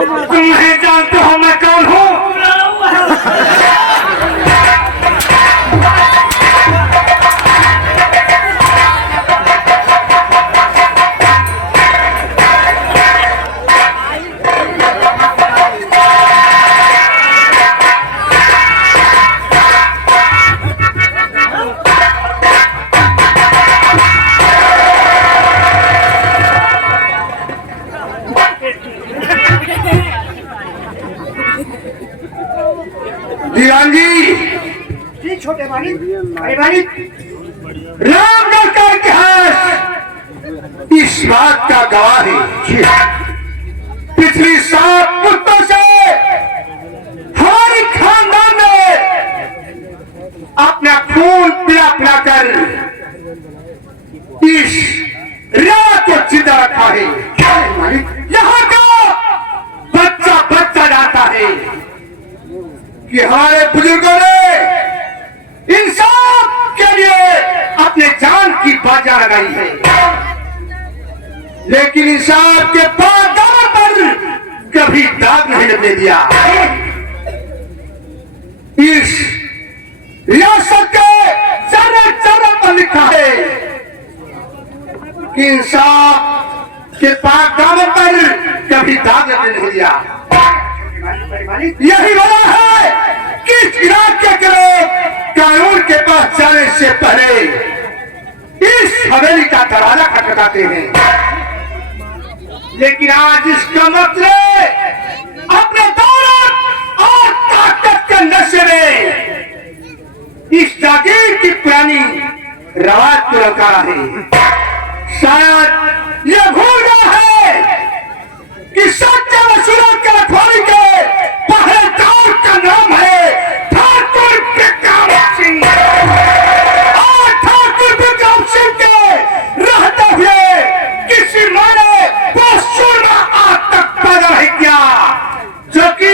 तुम नहीं जानते हो मैं कौन हूँ? जी छोटे मालिक, बड़े मालिक, रामगढ़ का इतिहास इस बात का गवाह है। पिछली 7 पुस्तों से हमारे खानदान ने अपना खून पिला पिला कर इस रात को जिंदा रखा है। यहाँ का बच्चा बच्चा जाता है कि हमारे बुजुर्गों ने इंसाफ के लिए अपने जान की बाजा लगाई है, लेकिन इंसाफ के पादार पर कभी दाग नहीं लगने दिया। इस रियासत के जरा जरा पर लिखा है कि इंसाफ के पादार पर कभी दाग लगने नहीं दिया। यही वजह है कि इस इलाके के लोग कानून के पास जाने से पहले इस हवेली का दरवाजा खटखटाते हैं। लेकिन आज इसका मतलब अपने दौलत और ताकत के नशे में इस जागीर की पुरानी रवाज को लौटा रहा है। शायद यह भूल गया है कि सच्चे वसूलों के रखवाली के पहरेदार का नाम है ठाकुर विक्रम सिंह। और ठाकुर विक्रम सिंह के रहते हुए किसी माने वो सुरमा आज तक पैदा नहीं किया जो कि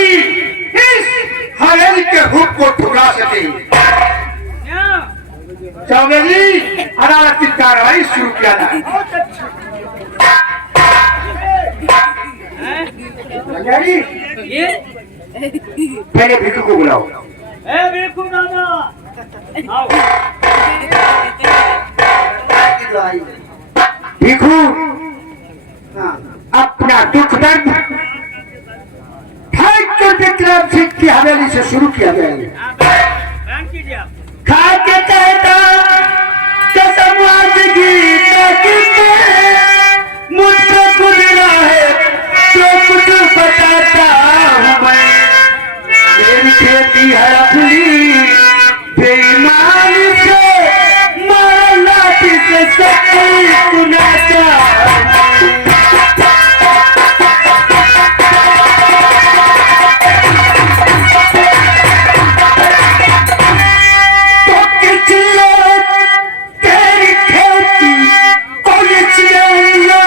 इस हवेली के हुक्म को ठुकरा सके। चौबे जी, अदालत की कार्रवाई शुरू किया जाए। पहले भिक्खू को बुलाओ। भिक्खू दादा आओ। भिक्खू अपना दुख दर्द ठाकुर विक्रम सिंह की हवेली से शुरू किया गया है। खा के कहता कसम आदगी मुझसे गुजरा है जो कुछ बताता हूँ मैं। मेरी खेती है अपनी बेईमानी से, मारा लाठी से सब कोई सुनाता। तो किसी तेरी खेती और ये चिड़िया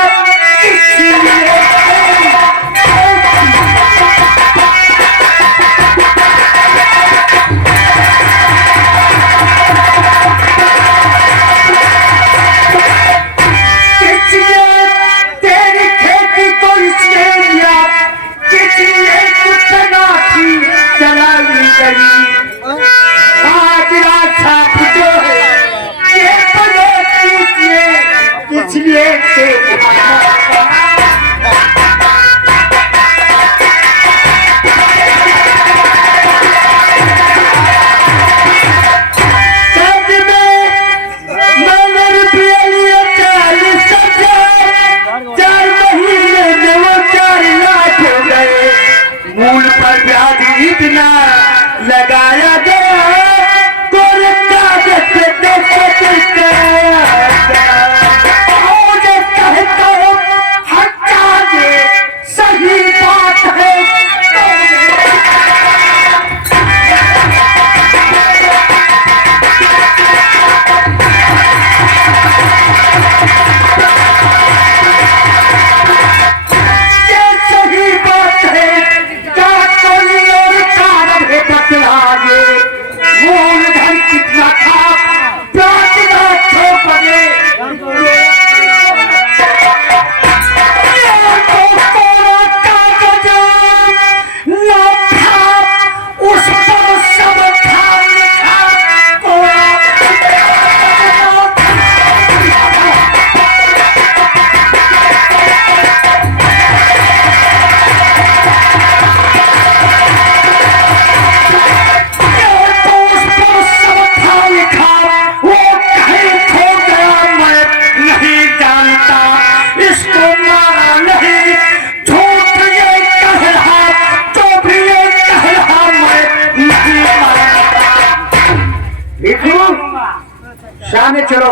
सामने चलो,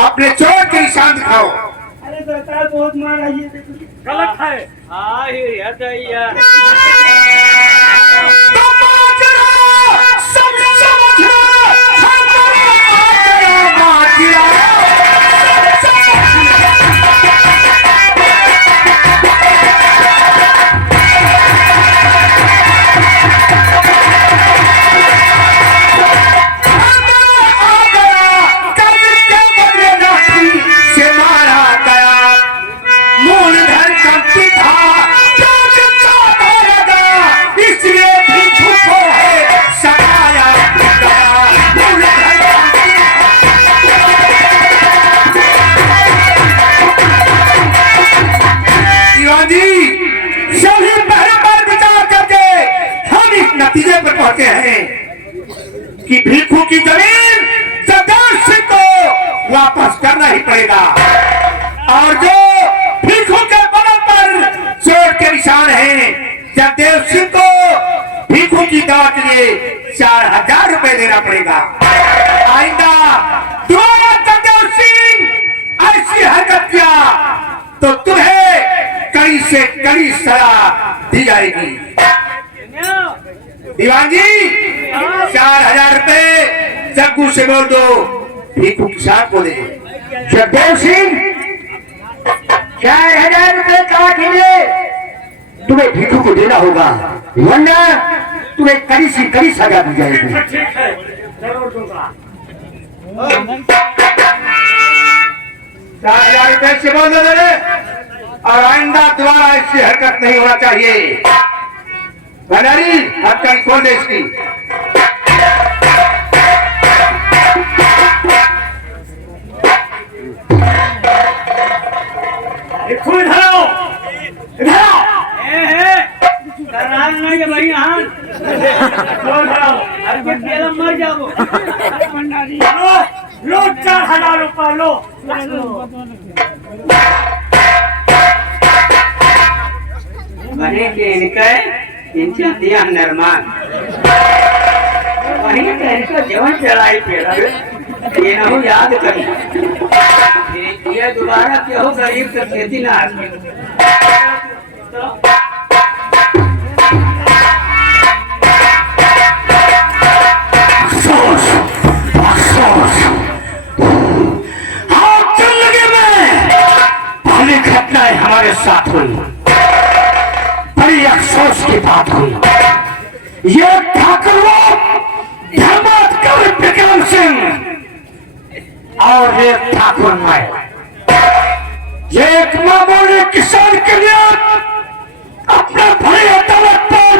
अपने चोट के निशान दिखाओ। अरे सरकार बहुत मार रही है, गलत है। हाँ ये दैया नतीजे पर पहुंचे हैं कि भिक्षु की जमीन जगदीश सिंह को वापस करना ही पड़ेगा, और जो भिक्षु के बल पर चोट के निशान हैं, जगदीश सिंह को भिक्षु की दवा के लिए 4000 रुपए देना पड़ेगा। आइंदा दोबारा जगदीश सिंह ऐसी हरकत किया तो तुम्हें कड़ी से कड़ी सजा दी जाएगी। दीवान जी 4000 रुपए जग्गू से बोल दो, भिक्षु किसान को दे। जगदेव सिंह 4000 रुपए काट ले, तुम्हें भिक्षु को देना होगा, वरना तुम्हें कड़ी से कड़ी सजा दी जाएगी। ठीक है, जरूर दूंगा। 4000 रुपए से बोल दो मेरे, और आइंदा दोबारा ऐसी हरकत नहीं होना चाहिए। भंडारी हथकड़ी खोल दे इसकी। इधर आओ, इधर आओ। करार नहीं है भाई यहाँ। अरे तेरा मर जाओ। लो 4000 रुपए लो। बने के इनका दिया निर्माण वहीं इनको जीवन चढ़ाई पे ये ना याद करी ये दोबारा क्यों गरीब से खेती ना अफसोस अफसोस आप जिंदगी में पहली घटनाएं हमारे साथ हुई, बड़ी अफसोस की बात हुई। ये ठाकुर धर्माधिकारी विक्रम सिंह और एक ठाकुर मैं, ये एक मामूली किसान के लिए अपने भरी अदालत पर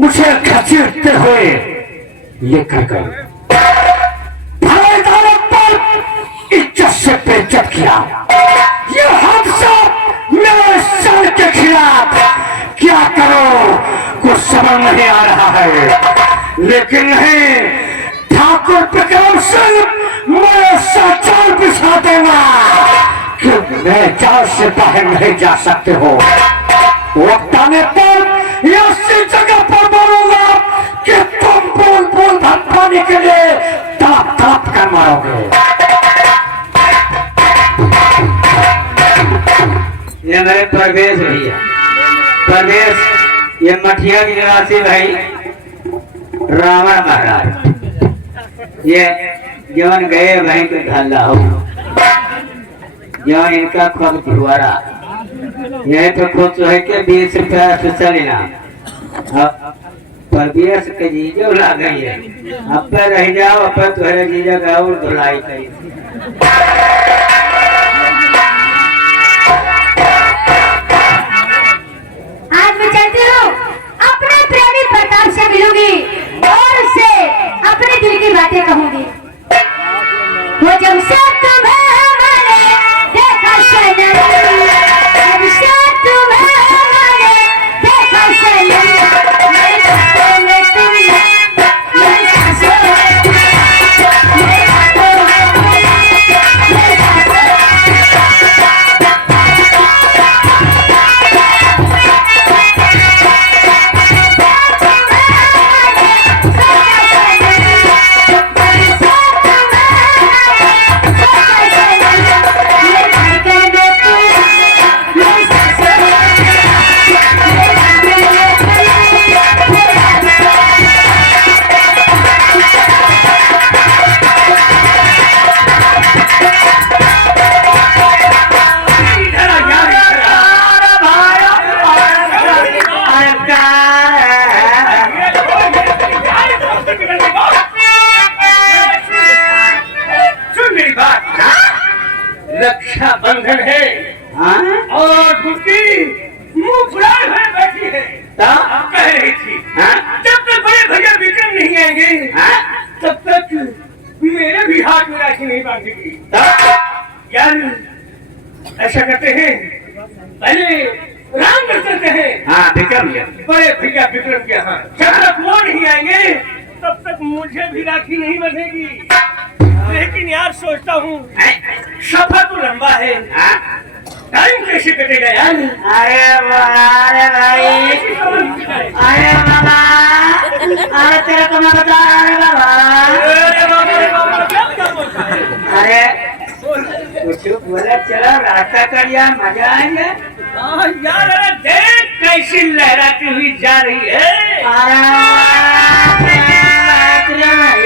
मुझे घसीटते हुए लेकर गए, भरी अदालत पर इज्जत से बेइज्जत किया। ये हादसा मेरे सर के खिलाफ, क्या करो कुछ समझ नहीं आ रहा है, लेकिन नहीं, ठाकुर विक्रम सिंह मेरे साथ जाल बिछा देना कि मैं जाल से बाहर नहीं जा सकते हो। वक्त आने पर ऐसी जगह पर बोलूंगा कि तुम बूंद बूंद भर पाने के लिए तड़प तड़प कर मारोगे। ये मेरे परवेश भैया, परवेश ये मठिया की निवासी भाई रावण महाराज, ये जवन गए भाई के धल्ला हो, जवन इनका खुद पिहुआरा यही तो खुद है के 20 रुपया से चलेना परवेश के जीजो ला गई है, अब पे रह जाओ, अब पे तुम्हारे जीजा का और धुलाई कही। आज मैं चाहती हूँ अपने प्रेमी प्रताप से मिलूंगी और उससे अपने दिल की बातें कहूंगी। वो जब से तुम्हें मैंने देखा सनम, जब से तुम्हें मैंने देखा सनम, मेरी बातों में तुमने, मेरी सांसों में तुमने, मेरी बातों में तुमने, मेरी बातों में बंधन है हाँ और बुद्धि मुंह फुलाए हुए बैठी है। तो कह रही थी हाँ जब तक बड़े भैया विक्रम नहीं आएंगे हाँ तब तक मेरे भी हाथ में राखी नहीं बांधेगी। तो यार ऐसा करते हैं, पहले राम करते हैं हाँ विक्रम जी बड़े भैया विक्रम के यहाँ। जब तक वो नहीं आएंगे तब तक मुझे भी राखी नहीं बंधेगी। लेकिन यार सोचता हूँ सफर तो लंबा है, हाँ टाइम कैसे कटेगा यार। अरे भाई अरे बाबा अरे तेरे को मैं बता अरे बाबा अरे बाबा, क्या बोलता है? अरे कुछ बोले चलो रास्ता कर यार मजा आएंगे। यार अरे देख कैसी लहराती हुई जा रही है। अरे बाप रे भाई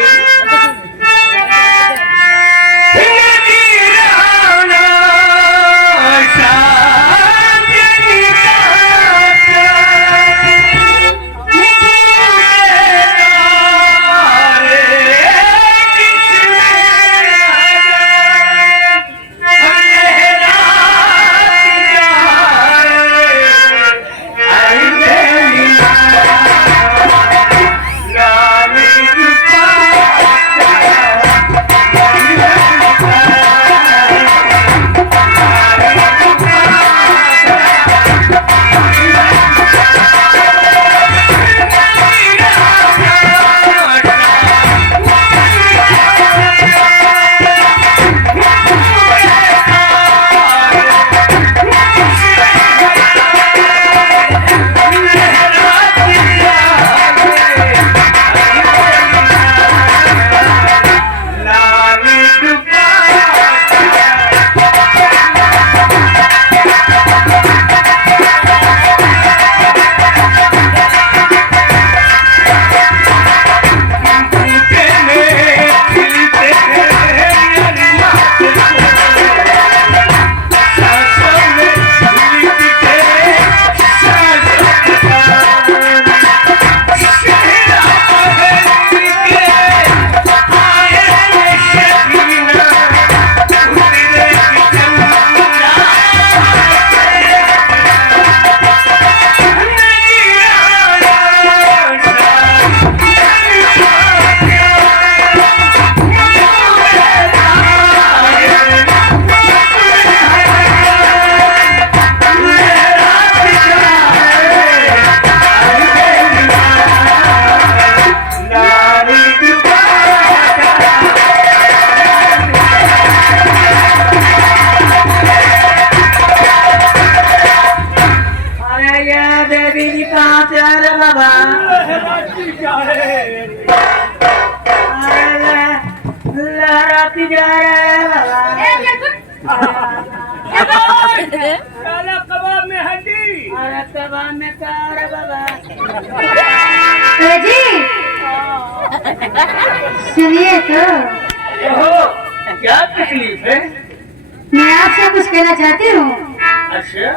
लहराती जा रहा है काला कबाब में हड्डी। अरे कबाब में कार बाबा जी सुनिए तो ओहो, क्या तकलीफ है? मैं आपसे कुछ कहना चाहती हूँ। अच्छा